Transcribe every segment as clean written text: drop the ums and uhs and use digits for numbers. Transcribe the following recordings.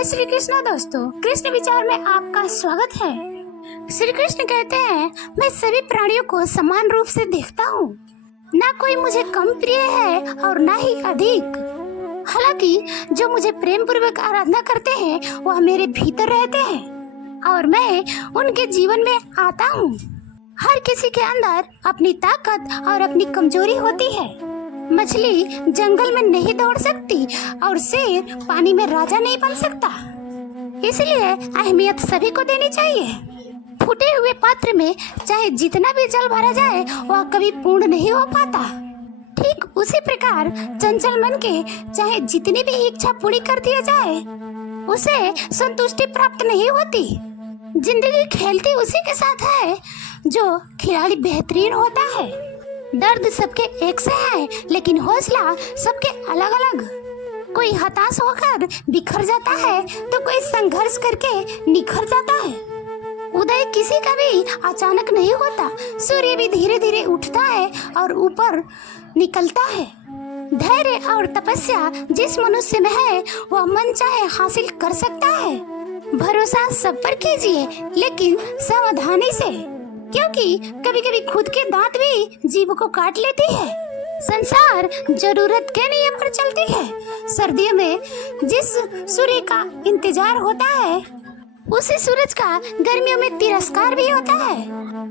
जय श्री कृष्ण दोस्तों, कृष्ण विचार में आपका स्वागत है। श्री कृष्ण कहते हैं, मैं सभी प्राणियों को समान रूप से देखता हूँ, ना कोई मुझे कम प्रिय है और ना ही अधिक। हालांकि जो मुझे प्रेम पूर्वक आराधना करते हैं वह मेरे भीतर रहते हैं और मैं उनके जीवन में आता हूँ। हर किसी के अंदर अपनी ताकत और अपनी कमजोरी होती है। मछली जंगल में नहीं दौड़ सकती और शेर पानी में राजा नहीं बन सकता। इसलिए अहमियत सभी को देनी चाहिए। फूटे हुए पात्र में चाहे जितना भी जल भरा जाए वह कभी पूर्ण नहीं हो पाता। ठीक उसी प्रकार चंचल मन के चाहे जितनी भी इच्छा पूरी कर दिया जाए उसे संतुष्टि प्राप्त नहीं होती। जिंदगी खेलती उसी के साथ है जो खिलाड़ी बेहतरीन होता है। दर्द सबके एक से है, लेकिन हौसला सबके अलग अलग। कोई हताश होकर बिखर जाता है तो कोई संघर्ष करके निखर जाता है। उदय किसी का भी अचानक नहीं होता। सूर्य भी धीरे धीरे उठता है और ऊपर निकलता है। धैर्य और तपस्या जिस मनुष्य में है वह मन चाहे हासिल कर सकता है। भरोसा सब पर कीजिए, लेकिन सावधानी से, क्योंकि कभी कभी खुद के दांत भी जीभ को काट लेती है। संसार जरूरत के नियम पर चलती है। सर्दियों में जिस सूर्य का इंतजार होता है उसी सूरज का गर्मियों में तिरस्कार भी होता है।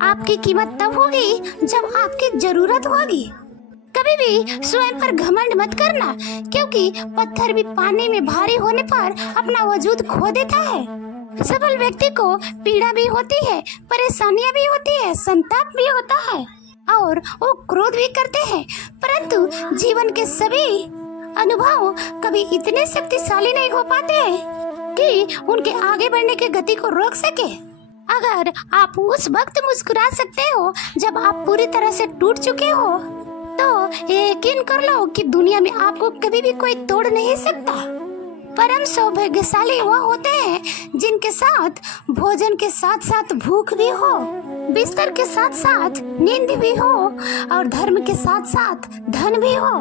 आपकी कीमत तब होगी जब आपकी जरूरत होगी। कभी भी स्वयं पर घमंड मत करना, क्योंकि पत्थर भी पानी में भारी होने पर अपना वजूद खो देता है। सफल व्यक्ति को पीड़ा भी होती है, परेशानियां भी होती है, संताप भी होता है और वो क्रोध भी करते हैं, परंतु जीवन के सभी अनुभव कभी इतने शक्तिशाली नहीं हो पाते कि उनके आगे बढ़ने की गति को रोक सके। अगर आप उस वक्त मुस्कुरा सकते हो जब आप पूरी तरह से टूट चुके हो, तो यकीन कर लो कि दुनिया में आपको कभी भी कोई तोड़ नहीं सकता। परम सौभाग्यशाली वह होते हैं जिनके साथ भोजन के साथ साथ भूख भी हो, बिस्तर के साथ साथ नींद भी हो और धर्म के साथ साथ धन भी हो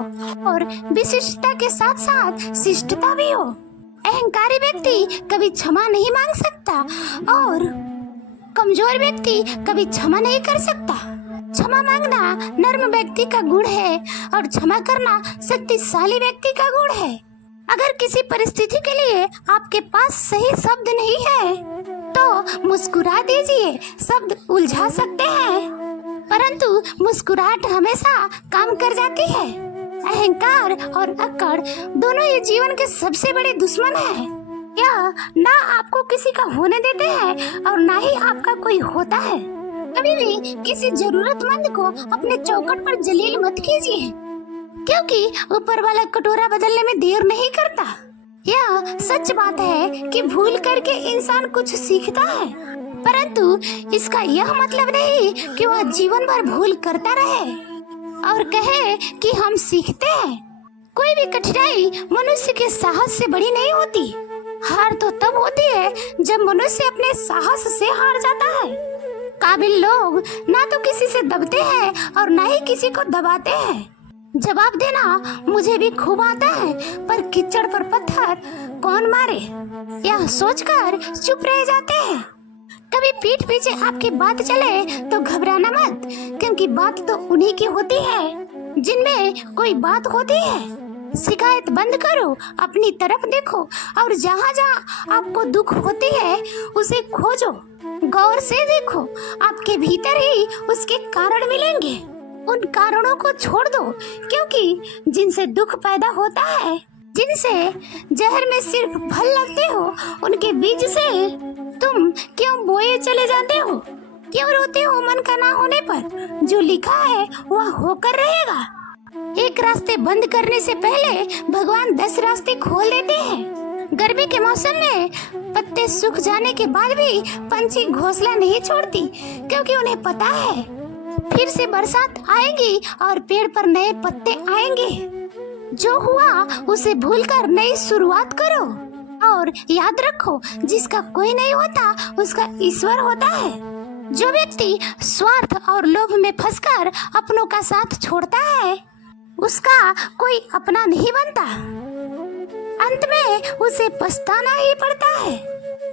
और विशिष्टता के साथ साथ शिष्टता भी हो। अहंकारी व्यक्ति कभी क्षमा नहीं मांग सकता और कमजोर व्यक्ति कभी क्षमा नहीं कर सकता। क्षमा मांगना नर्म व्यक्ति का गुण है और क्षमा करना शक्तिशाली व्यक्ति का गुण है। अगर किसी परिस्थिति के लिए आपके पास सही शब्द नहीं है तो मुस्कुरा दीजिए। शब्द उलझा सकते हैं, परंतु मुस्कुराहट हमेशा काम कर जाती है। अहंकार और अक्कड़ दोनों ये जीवन के सबसे बड़े दुश्मन हैं। यह ना आपको किसी का होने देते हैं और ना ही आपका कोई होता है। कभी भी किसी जरूरतमंद को अपने चौखट पर जलील मत कीजिए, क्योंकि ऊपर वाला कटोरा बदलने में देर नहीं करता। यह सच बात है कि भूल करके इंसान कुछ सीखता है, परंतु इसका यह मतलब नहीं कि वह जीवन भर भूल करता रहे और कहे कि हम सीखते हैं। कोई भी कठिनाई मनुष्य के साहस से बड़ी नहीं होती। हार तो तब होती है जब मनुष्य अपने साहस से हार जाता है। काबिल लोग ना तो किसी से दबते हैं और ना ही किसी को दबाते हैं। जवाब देना मुझे भी खूब आता है, पर कीचड़ पर पत्थर कौन मारे, यह सोचकर चुप रह जाते हैं। कभी पीठ पीछे आपकी बात चले तो घबराना मत, क्योंकि बात तो उन्हीं की होती है जिनमें कोई बात होती है। शिकायत बंद करो, अपनी तरफ देखो और जहाँ जहाँ आपको दुख होती है उसे खोजो। गौर से देखो, आपके भीतर ही उसके कारण मिलेंगे। उन कारणों को छोड़ दो, क्योंकि जिनसे दुख पैदा होता है, जिनसे जहर में सिर्फ फल लगते हो, उनके बीज से तुम क्यों बोए चले जाते हो? क्यों रोते हो मन का ना होने पर? जो लिखा है वह होकर रहेगा। एक रास्ते बंद करने से पहले भगवान 10 रास्ते खोल देते हैं। गर्मी के मौसम में पत्ते सूख जाने के बाद भी पंछी घोंसला नहीं छोड़ती, क्योंकि उन्हें पता है फिर से बरसात आएगी और पेड़ पर नए पत्ते आएंगे। जो हुआ उसे भूलकर नई शुरुआत करो और याद रखो, जिसका कोई नहीं होता उसका ईश्वर होता है। जो व्यक्ति स्वार्थ और लोभ में फंसकर अपनों का साथ छोड़ता है उसका कोई अपना नहीं बनता। अंत में उसे पछताना ही पड़ता है।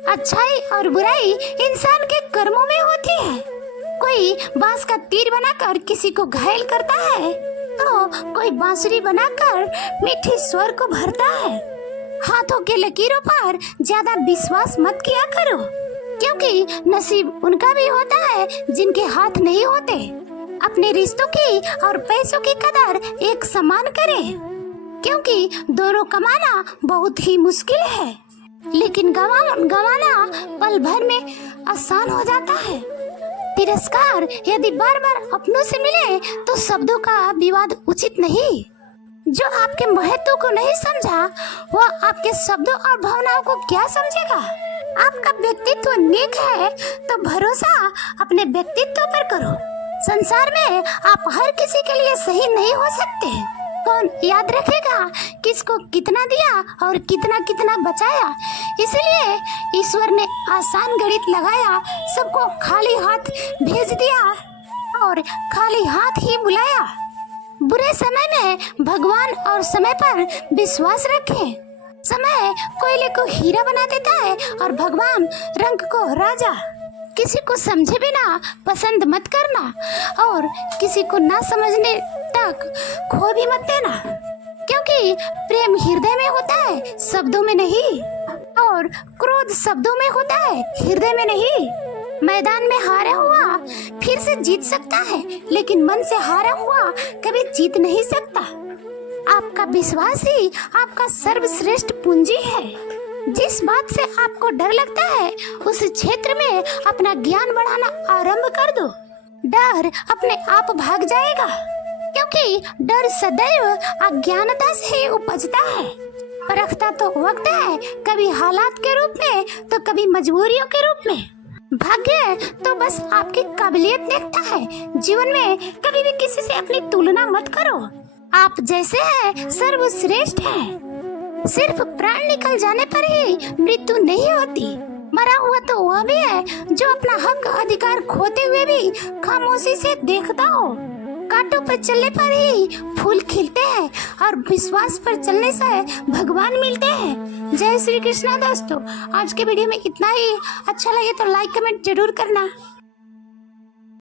अच्छाई और बुराई इंसान के कर्मों में होती है। कोई बांस का तीर बनाकर किसी को घायल करता है तो कोई बांसुरी बनाकर मीठी स्वर को भरता है। हाथों के लकीरों पर ज्यादा विश्वास मत किया करो, क्योंकि नसीब उनका भी होता है जिनके हाथ नहीं होते। अपने रिश्तों की और पैसों की कदर एक समान करें, क्योंकि दोनों कमाना बहुत ही मुश्किल है, लेकिन गंवाना पल भर में आसान हो जाता है। तिरस्कार यदि बार बार अपनों से मिले तो शब्दों का विवाद उचित नहीं। जो आपके महत्व को नहीं समझा वो आपके शब्दों और भावनाओं को क्या समझेगा। आपका व्यक्तित्व नेक है तो भरोसा अपने व्यक्तित्व पर करो। संसार में आप हर किसी के लिए सही नहीं हो सकते। कौन याद रखेगा किसको कितना दिया और कितना कितना बचाया। इसलिए ईश्वर ने आसान गणित लगाया, सबको खाली हाथ भेज दिया और खाली हाथ ही बुलाया। बुरे समय में भगवान और समय पर विश्वास रखें। समय कोयले को हीरा बना देता है और भगवान रंग को राजा। किसी को समझे बिना पसंद मत करना और किसी को ना समझने तक खो भी मत देना, क्योंकि प्रेम हृदय में होता है शब्दों में नहीं, और क्रोध शब्दों में होता है हृदय में नहीं। मैदान में हारा हुआ फिर से जीत सकता है, लेकिन मन से हारा हुआ कभी जीत नहीं सकता। आपका विश्वास ही आपका सर्वश्रेष्ठ पूंजी है। जिस बात से आपको डर लगता है उस क्षेत्र में अपना ज्ञान बढ़ाना आरंभ कर दो। डर अपने आप भाग जाएगा, क्योंकि डर सदैव अज्ञानता से ही उपजता है। परखता तो वक्त है, कभी हालात के रूप में तो कभी मजबूरियों के रूप में। भाग्य तो बस आपकी काबिलियत देखता है। जीवन में कभी भी किसी से अपनी तुलना मत करो। आप जैसे हैं सर्वश्रेष्ठ हैं। सिर्फ प्राण निकल जाने पर ही मृत्यु नहीं होती। मरा हुआ तो वह भी है जो अपना हक अधिकार खोते हुए भी खामोशी से देखता हो। कांटों पर चलने पर ही फूल खिलते हैं और विश्वास पर चलने से भगवान मिलते हैं। जय श्री कृष्णा दोस्तों, आज के वीडियो में इतना ही। अच्छा लगे तो लाइक कमेंट जरूर करना।